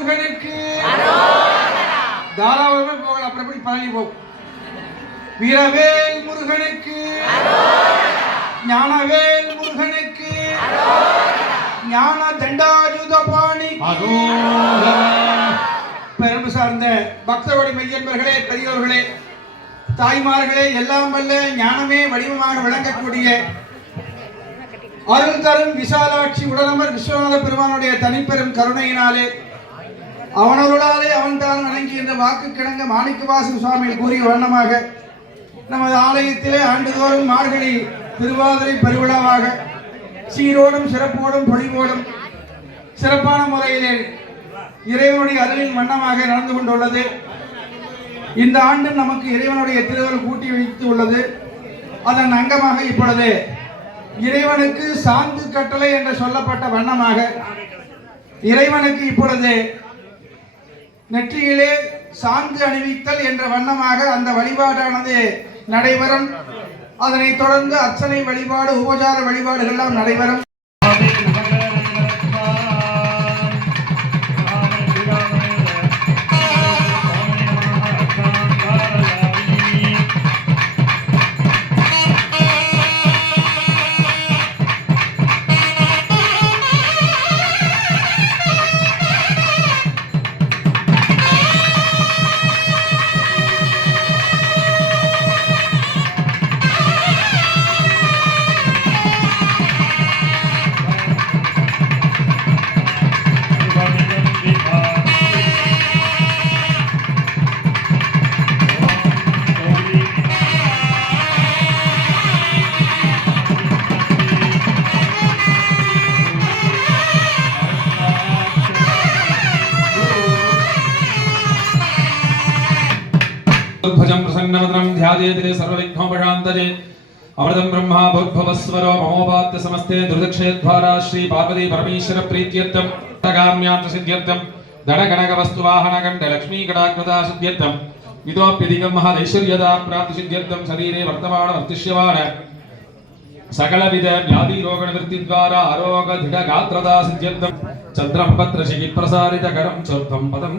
முருகனுக்கு தாராளமே போகலாம். அப்புறம் எப்படி பழனி போகும் வீரவேல் முருகனுக்கு. ஞானவேல் முருகனுக்கு. ஞான தண்டாயுத பாணி பெருமை சார்ந்த பக்தவடி மையன்பர்களே பெரியவர்களே தாய்மார்களே எல்லாம் வல்ல ஞானமே வடிவமாக விளங்கக்கூடிய அருள் தரும் விசாலாட்சி உடனமர் விஸ்வநாத பெருமானுடைய தனிப்பெரும் கருணையினாலே அவனருளாலே அவன் தான் வணங்கி என்ற வாக்கு கிடங்க மாணிக்கவாசன் சுவாமிகள் கூறிய வண்ணமாக நமது ஆலயத்திலே ஆண்டுதோறும் மார்கழி திருவாதிரை பெருவிழாவாக சீரோடும் சிறப்போடும் பொழிவோடும் சிறப்பான முறையிலே இறைவனுடைய அருளின் வண்ணமாக நடந்து கொண்டுள்ளது. இந்த ஆண்டும் நமக்கு இறைவனுடைய திருவருள் கூட்டி வைத்து உள்ளது. அதன் அங்கமாக இப்பொழுது இறைவனுக்கு சாந்து கட்டளை என்று சொல்லப்பட்ட வண்ணமாக இறைவனுக்கு இப்பொழுது நெற்றியிலே சாந்து அணிவித்தல் என்ற வண்ணமாக அந்த வழிபாடானது நடைபெறும். அதனைத் தொடர்ந்து அர்ச்சனை வழிபாடு உபசார வழிபாடுகள் எல்லாம் நடைபெறும். प्रसन्नवदनं ध्यायेते सर्वविघ्नोपशान्तये अमृतं ब्रह्मा भूद्भवस्वरो ममोपात्य समस्ते दुर्दक्षयद्वारा श्री पार्वती परमेश्वर प्रीत्यर्थं तगाम्यात्र सिद्ध्यर्थं धनगणकवस्तुवाहनगण्ड लक्ष्मीकटाकृता सिद्ध्यर्थं इतोऽप्यधिकं महदैश्वर्यदा प्राप्तिसिद्ध्यर्थं शरीरे वर्तमानवर्तिष्यमाण सकलविध व्याधिरोगनिवृत्तिद्वारा आरोग्यदृढगात्रदा सिद्ध्यर्थं चन्द्रं पत्रशिखिप्रसारितकरं चोत्थं पदं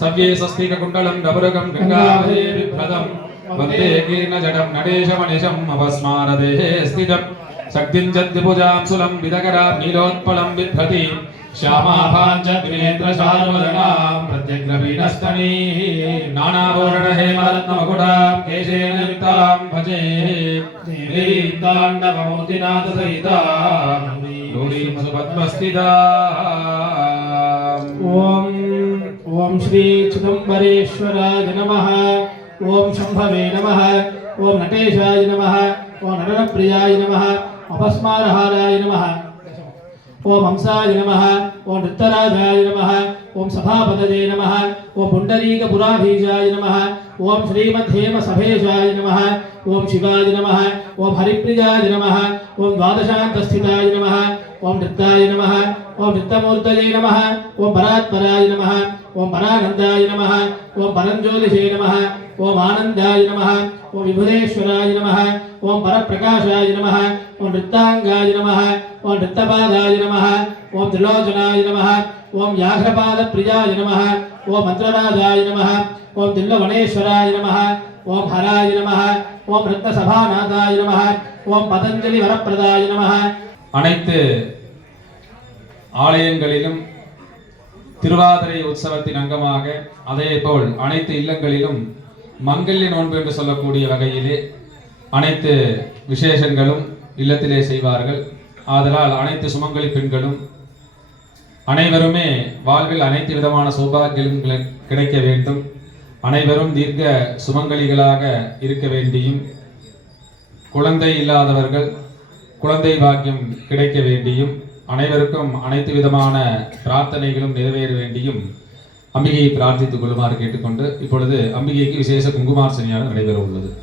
సవ్యే సస్తికకుండలం డబురగం గంగావే బిభ్రదం వందే కీర్ణజడం నటేశమనిశం అవస్మారదేహే స్థితం. శక్తిం చద్విభుజాం సులం విదకరాం నీలోత్పలం బిభ్రతి శ్యామాభాం చ వినేంద్ర శార్వదనాం ప్రత్యగ్రవీణస్తనీ నానాభూషణహేమరత్నమకుటాం కేశేన యుక్తాం భజే. దేవీతాండవమూర్తినాథ సహితాం ఓం ओम श्री चिदंबरेश्वराय नमः ओम शंभवे नमः ओम नटेशाय नमः ओम नरप्रियाय नमः अपस्मारहाराय नमः ओम हंसाय नमः ओम नृत्तराजाय नमः ओम सभापतये नमः ओम पुंडरीक पुराधीशाय नमः ॐ श्रीमध्येमसभेशाय नमः ओम शिवाय नमः ओम हरिप्रियाय नमः ओम द्वादशान्तस्थिताय नमः ओम नृत्ताय नमः ஓம் வித்தமூர்த்தஜை நம ஓம் பராத்மராய நம ஓம் பரானந்தாய நம ஓம் பரஞ்சோதிஷே நம ஓம் ஆனந்தாய நம ஓம் விபுதேஸ்வராய நம ஓம் பரப்பிரகாஷாய நம ஓம் ரித்தாங்காய நம ஓம் ரித்தபாதாய நம ஓம் திலோச்சனாய நம ஓம் யாகபாத பிரியாய நம ஓம் மந்திரராஜாய நம ஓம் தில்லவணேஸ்வராய நம ஓம் ஹராய நம ஓம் ரத்னசபாநாதாய நம ஓம் பதஞ்சலி வரப்பிரதாய நம அனைத்து ஆலயங்களிலும் திருவாதிரை உற்சவத்தின் அங்கமாக அதேபோல் அனைத்து இல்லங்களிலும் மங்கல்ய நோன்பு என்று சொல்லக்கூடிய வகையிலே அனைத்து விசேஷங்களும் இல்லத்திலே செய்வார்கள். ஆதலால் அனைத்து சுமங்கலி பெண்களும் அனைவருமே வாழ்வில் அனைத்து விதமான சௌபாகியங்களும் கிடைக்க வேண்டும். அனைவரும் தீர்க்க சுமங்கலிகளாக இருக்க வேண்டியும் குழந்தை இல்லாதவர்கள் குழந்தை பாக்கியம் கிடைக்க வேண்டியும் அனைவருக்கும் அனைத்து விதமான பிரார்த்தனைகளும் நிறைவேற வேண்டியும் அம்பிகையை பிரார்த்தித்துக் கொள்ளுமாறு கேட்டுக்கொண்டு இப்பொழுது அம்பிகைக்கு விசேஷ குங்குமார்ச்சனையாக நடைபெற உள்ளது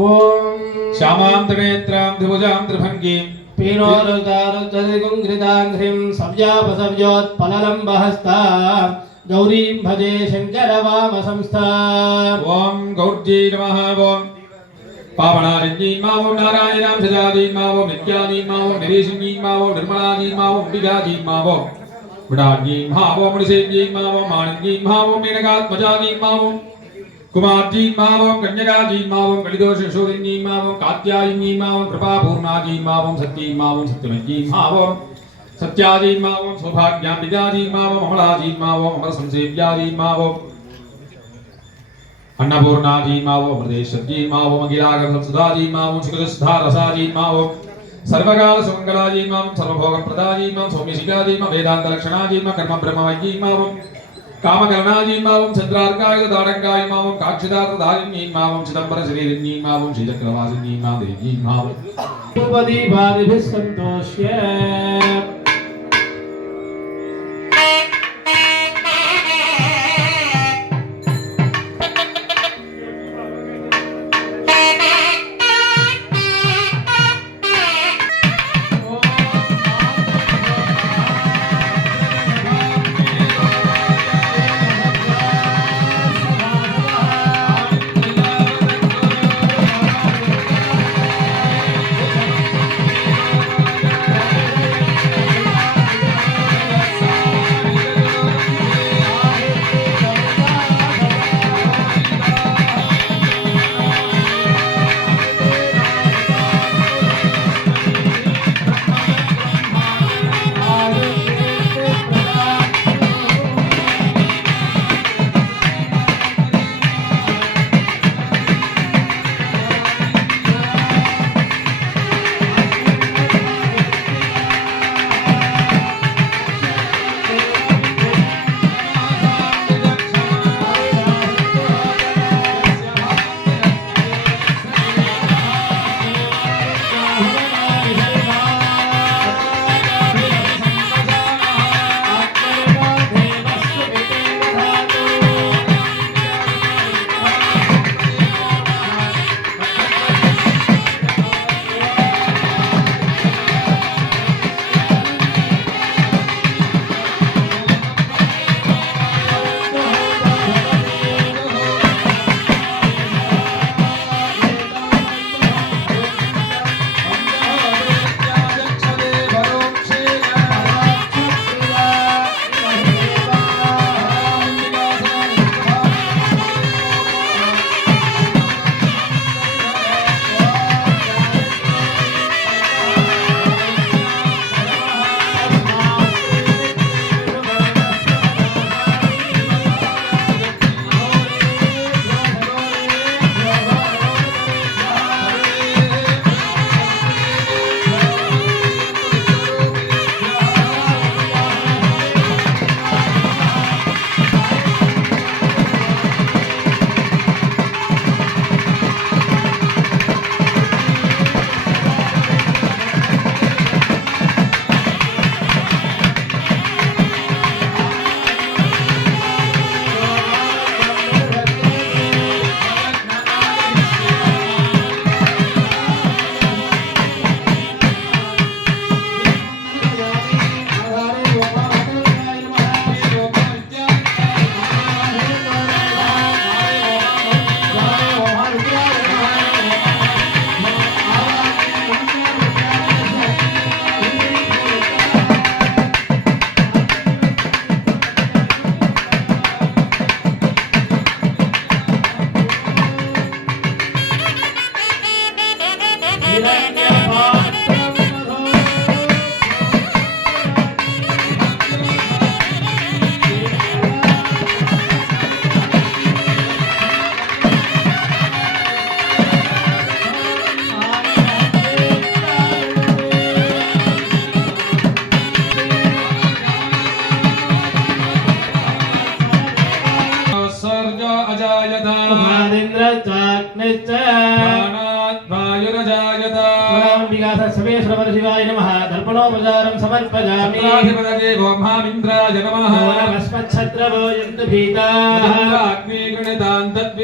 ఓం ஷாமாம் திரிநேத்ராம் திரிபுஜாம் திரிபங்கீம் पीनोरुदारुचदिगुङ्घ्रिताङ्घ्रिं सव्यापसव्योत्पललम्बहस्ता गौरीं भजे शङ्करवामसंस्था पावनारिञ्जीं मा ॐ नारायणां सजादीं मा ॐ नित्यादीं मा ॐ निरीशिङ्गीं मा ॐ निर्मलादीं मा ॐ अम्बिकादीं मा ॐ गुणादीं मा ॐ मणिसेव्यीं मा ॐ माणिङ्गीं मा ॐ मेनकात्मजादीं मा ॐ कुमारजीं मा ॐ कन्यकाजीं मा ॐ कलिदोषशोदिनीं मा ॐ कात्यायिनीं मा ॐ कृपापूर्णाजीं मा ॐ सत्यीं मा अन्नपूर्णा जी मावो मृदेश्वर जी मावो मंगिलागम सुधा जी मावो शुक्ल सुधा रसा जी मावो सर्वकाल सुमंगला जी माम सर्वभोग प्रदा जी माम सौम्यशिका जी माम वेदांत लक्षणा जी माम कर्म ब्रह्म जी माम काम गणना जी माम चंद्रार्काय दारंगाय माम काक्षिदार्थ धारिणी माम चिदंबर शरीरिणी माम श्री चक्रवासिनी माम देवी माम उपदी भारि संतोष्य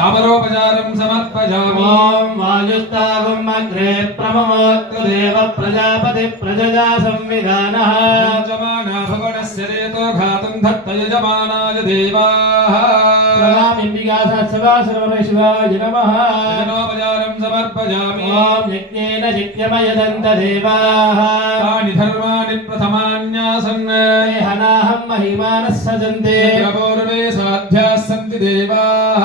సమరోపచారం సమర్పయామాం వాయుస్తావం అగ్రే ప్రమమోత్తు దేవ ప్రజాపతి ప్రజజా సంవిధానః. యజమానా భగవనస్య రేతో ఘాతం ధత్త యజమానాయ దేవాః. శివాశివాయ నమః. జనోపచారం సమర్పయామి ఓం యజ్ఞేన యజ్ఞమయదంత దేవాః. తాని ధర్మాణి ప్రథమాన్యాసన్. హనాహం మహిమానస్సజంతే. గౌరవే సాధ్యాస్సంతి దేవాః.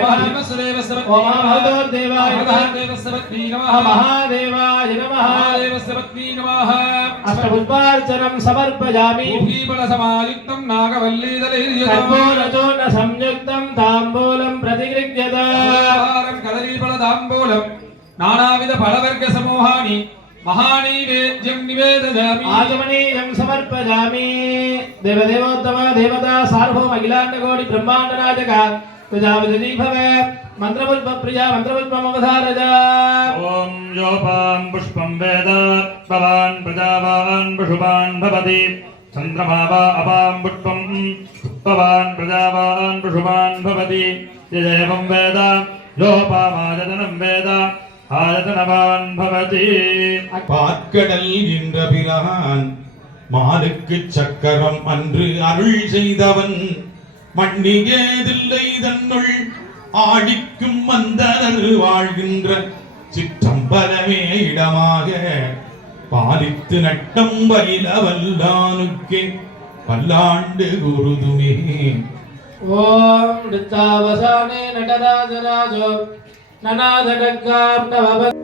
महाभीमाय देवाय नमः ओम महाभगवत देवाय नमः ओम महादेवाय नमः अष्टपुष्पार्चनं समर्पयामि समायुक्तं नागवल्लीदलैर्युतं कर्पूरचूर्ण संयुक्तं ताम्बूलं प्रतिगृह्यत कदलीफलदाम्बूलं नानाविधफलवर्गसमूहानि महानि वेद्यं निवेदयामि आगमनीयं समर्पयामि देवदेवोत्तम देवता सार्वभौम अखिलाण्डकोटि ब्रह्माण्डनायक प्रजापति भव मन्त्रपुष्पप्रिया मन्त्रपुष्पमवधारज ॐ योपां पुष्पं वेद भवान् प्रजावान् पशुपान् भवति चन्द्रमा वा अपां पुष्पं भवान् प्रजावान् पशुपान् भवति यदेवं वेद योपामायतनं वेद ஆயதனவான் பவதி பாற்கடல் என்ற பிரான் மாலுக்கு சக்கரம் அன்று அருள் செய்தவன் மண்ணியேதில்லை தன்னுள் ஆழிக்கும் மந்தனர் வாழ்கின்ற சிற்றம்பலமே இடமாக பாலித்து நட்டம் பயில வல்லானுக்கே பல்லாண்டு குருதுமே ஓம் விடுத்தாவசானே நடராஜராஜோ நனாதடக்காப்டவன்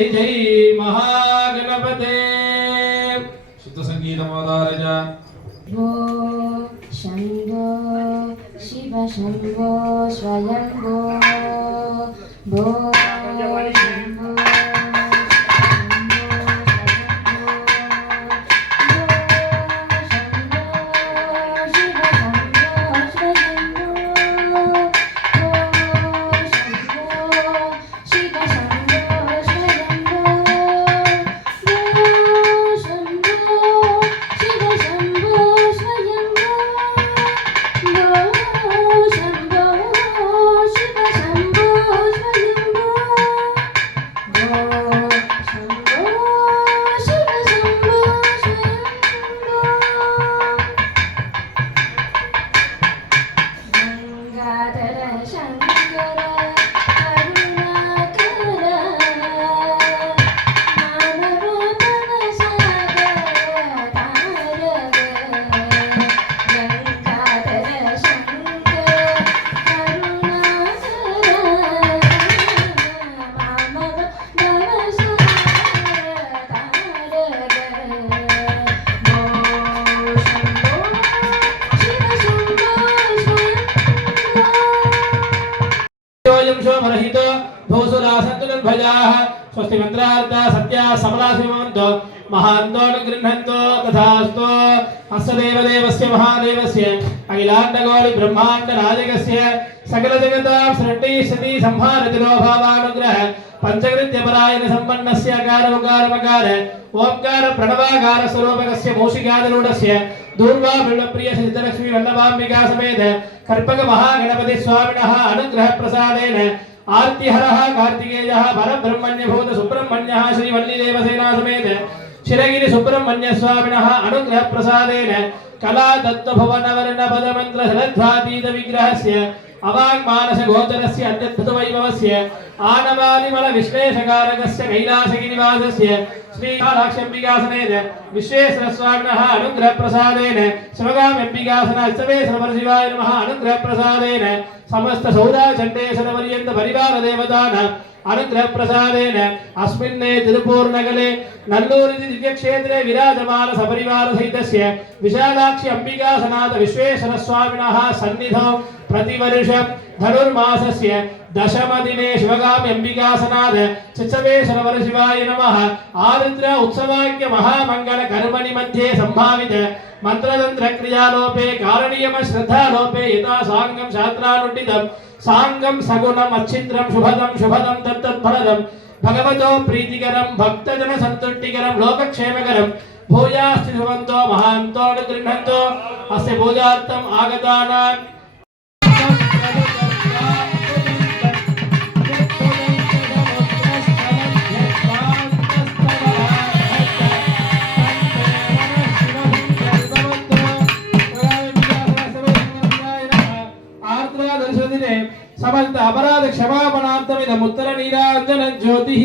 ஜெய் ஜெய் மகாகணபதே சுத்த சங்கீதமாதாரஜ ஓ சம்போ சிவ சம்போ ஸ்வயம்போ भूसुरा सन्तु निर्भयाः स्वस्ति मन्त्रार्था सत्या समला श्रीमन्तो महान्तो गृह्णन्तो तथास्तु अस्य देवदेवस्य महादेवस्य अखिलाण्डगोळि ब्रह्माण्ड नायकस्य सकलजगतां सृष्टि सति संहारतिरो भावानुग्रह पञ्चकृत्यपरायण सम्पन्नस्य अकार उकार मकार ओंकार प्रणवाकार स्वरूपकस्य मूषिकादिरूढस्य दूर्वा बिल्वप्रिय सिद्धलक्ष्मी वल्लभाम्बिका समेत कर्पक महागणपति स्वामिनः अनुग्रह प्रसादेन आर्तिहरः कार्तिकेयः परब्रह्मण्यभूत सुब्रह्मण्यः श्रीवल्लीदेवसेना समेत शिरगिरि सुब्रह्मण्य स्वामिनः अनुग्रह प्रसादेन कला तत्त्वभुवनवर्ण पदमन्त्र शरद्धातीत विग्रहस्य अवाङ्मानस गोचरस्य अत्यद्भुतवैभवस्य आनवालिमल विश्लेषकारकस्य कैलासगिरिवासस्य श्रीकालाक्षम्बिकासनेन विश्वेश्वरस्वामिनः अनुग्रह प्रसादेन शिवगाम्यम्बिकासन अष्टवेश्वरशिवाय नमः अनुग्रह प्रसादेन समस्त सौराचण्डेश्वर पर्यन्त परिवार देवतानां अनुग्रह प्रसादेन अस्मिन्ने तिरुपूर्णगले नल्लूरिति दिव्यक्षेत्रे विराजमान सपरिवार सहितस्य विशालाक्षि अम्बिकासनाथ विश्वेश्वर स्वामिनः सन्निधौ प्रतिवर्षं धनुर्मासस्य दशमदिने शिवगामि अम्बिकासनाथ चित्सवेश्वर शिवाय नमः आरुद्र उत्सवाख्य महामङ्गल कर्मणि मध्ये सम्भावित मन्त्रतन्त्र क्रियालोपे कारणीयम श्रद्धालोपे यथा साङ्गं సాంగం సగుణం అచ్చింద్రం శుభదం శుభదం తత్తత్ఫలదం. భగవతో ప్రీతికరం భక్తజన సంతృప్తికరం లోకక్షేమకరం. భూజాస్తి శుభంతో మహాంతో అనుగృహంతో అస్య భూజార్థం ఆగతానా. సమస్త అపరాధ క్షమాపణార్థం ఇదముత్తర నీరాంజన జ్యోతి